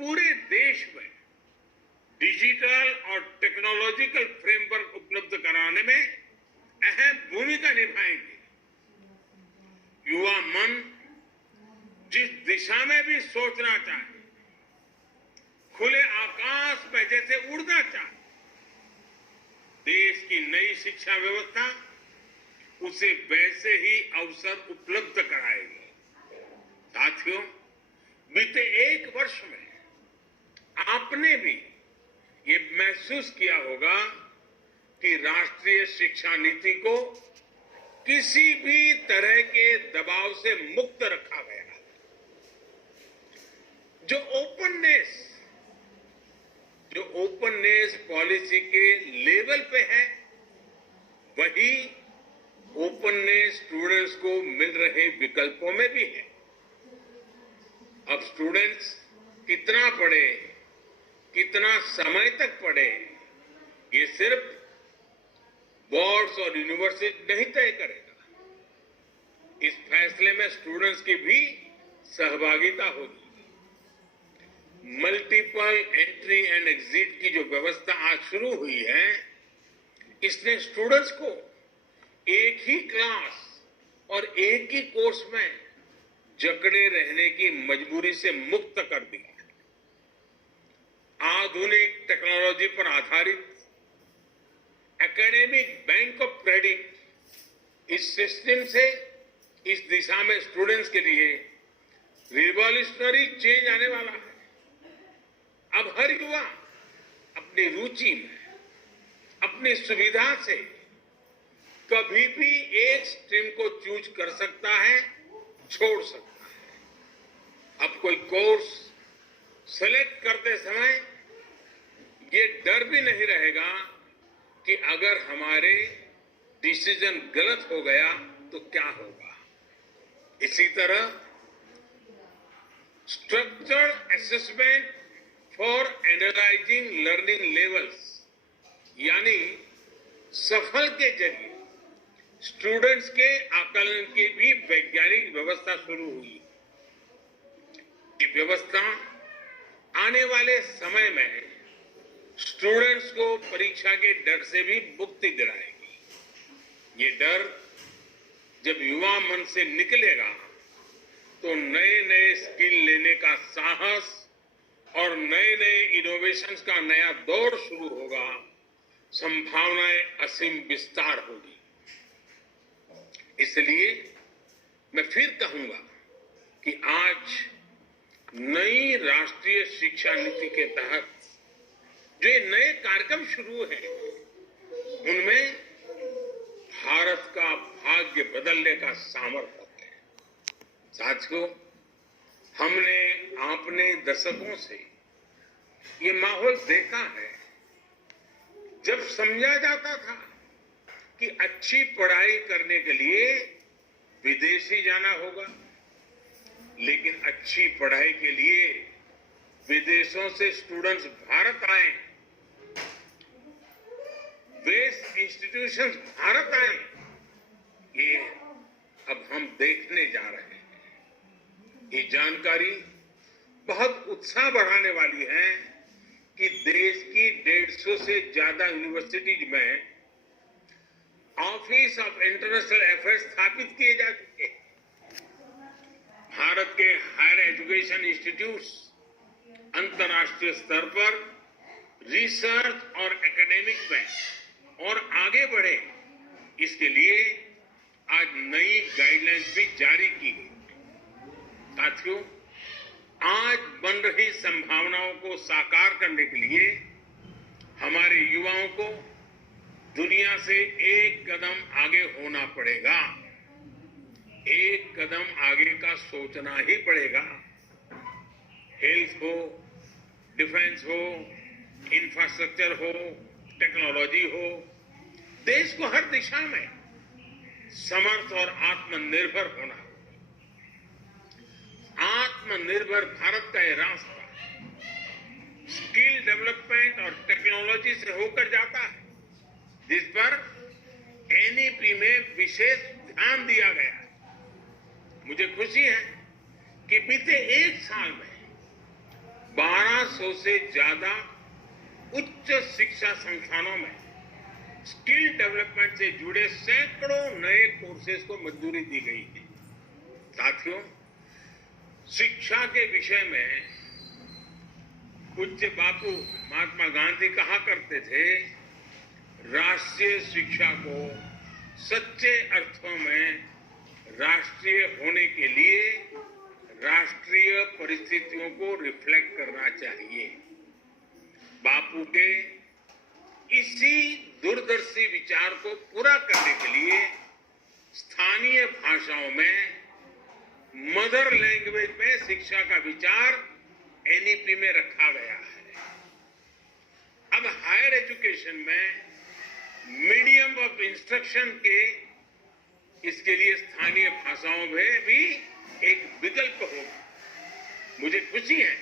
पूरे देश में डिजिटल और टेक्नोलॉजिकल फ्रेमवर्क उपलब्ध कराने में अहम भूमिका निभाएंगे। युवा मन जिस दिशा में भी सोचना चाहे, खुले आकाश में जैसे उड़ना चाहे, देश की नई शिक्षा व्यवस्था उसे वैसे ही अवसर उपलब्ध कराएगी। साथियों, बीते एक वर्ष में आपने भी ये महसूस किया होगा कि राष्ट्रीय शिक्षा नीति को किसी भी तरह के दबाव से मुक्त रखा गया है। जो ओपननेस पॉलिसी के लेवल पे है, वही ओपननेस स्टूडेंट्स को मिल रहे विकल्पों में भी है। अब स्टूडेंट्स कितना पढ़े, कितना समय तक पढ़े, ये सिर्फ बोर्ड्स और यूनिवर्सिटी नहीं तय करेगा। इस फैसले में स्टूडेंट्स की भी सहभागिता होगी। मल्टीपल एंट्री एंड एग्जिट की जो व्यवस्था आज शुरू हुई है, इसने स्टूडेंट्स को एक ही क्लास और एक ही कोर्स में जकड़े रहने की मजबूरी से मुक्त कर दिया। आधुनिक टेक्नोलॉजी पर आधारित एकेडमिक बैंक ऑफ क्रेडिट, इस सिस्टम से इस दिशा में स्टूडेंट्स के लिए रिवॉल्यूशनरी चेंज आने वाला है। अब हर युवा अपनी रुचि में, अपनी सुविधा से कभी भी एक स्ट्रीम को चूज कर सकता है, छोड़ सकता है। अब कोई कोर्स सेलेक्ट करते समय ये डर भी नहीं रहेगा कि अगर हमारे डिसीजन गलत हो गया तो क्या होगा। इसी तरह structured assessment for analysing learning levels, यानी सफल के जरिए स्टूडेंट्स के आकलन की भी वैज्ञानिक व्यवस्था शुरू हुई। ये व्यवस्था आने वाले समय में स्टूडेंट्स को परीक्षा के डर से भी मुक्ति दिलाएगी। ये डर जब युवा मन से निकलेगा तो नए नए स्किल लेने का साहस और नए नए इनोवेशंस का नया दौर शुरू होगा। संभावनाएं असीम विस्तार होगी। इसलिए मैं फिर कहूंगा कि आज नई राष्ट्रीय शिक्षा नीति के तहत जो ये नए कार्यक्रम शुरू हैं, उनमें भारत का भाग्य बदलने का सामर्थ्य है। साथियों, आपने दशकों से ये माहौल देखा है, जब समझा जाता था कि अच्छी पढ़ाई करने के लिए विदेश ही जाना होगा, लेकिन अच्छी पढ़ाई के लिए विदेशों से स्टूडेंट्स भारत आए, बेस्ट इंस्टीट्यूशंस भारत आए, ये अब हम देखने जा रहे हैं। ये जानकारी बहुत उत्साह बढ़ाने वाली है कि देश की 150 से ज्यादा यूनिवर्सिटीज में ऑफिस ऑफ इंटरनेशनल अफेयर्स स्थापित किए जा चुके हैं। भारत के हायर एजुकेशन इंस्टीट्यूट्स अंतर्राष्ट्रीय स्तर पर रिसर्च और एकेडमिक में और आगे बढ़े, इसके लिए आज नई गाइडलाइंस भी जारी की गई। साथियों, आज बन रही संभावनाओं को साकार करने के लिए हमारे युवाओं को दुनिया से एक कदम आगे होना पड़ेगा। एक कदम आगे का सोचना ही पड़ेगा। हेल्थ हो, डिफेंस हो, इंफ्रास्ट्रक्चर हो, टेक्नोलॉजी हो, देश को हर दिशा में समर्थ और आत्मनिर्भर होना। आत्मनिर्भर भारत का यह रास्ता स्किल डेवलपमेंट और टेक्नोलॉजी से होकर जाता है, जिस पर एनईपी में विशेष ध्यान दिया गया है। मुझे खुशी है कि बीते एक साल में 12 1500 से ज्यादा उच्च शिक्षा संस्थानों में स्किल डेवलपमेंट से जुड़े सैकड़ों नए कोर्सेज को मंजूरी दी गई है। साथियों, शिक्षा के विषय में पूज्य बापू महात्मा गांधी कहा करते थे, राष्ट्रीय शिक्षा को सच्चे अर्थों में राष्ट्रीय होने के लिए राष्ट्रीय परिस्थितियों को रिफ्लेक्ट करना चाहिए। बापू के इसी दूरदर्शी विचार को पूरा करने के लिए स्थानीय भाषाओं में मदर लैंग्वेज में शिक्षा का विचार एनईपी में रखा गया है। अब हायर एजुकेशन में मीडियम ऑफ इंस्ट्रक्शन के इसके लिए स्थानीय भाषाओं में भी एक विकल्प होगा। मुझे खुशी है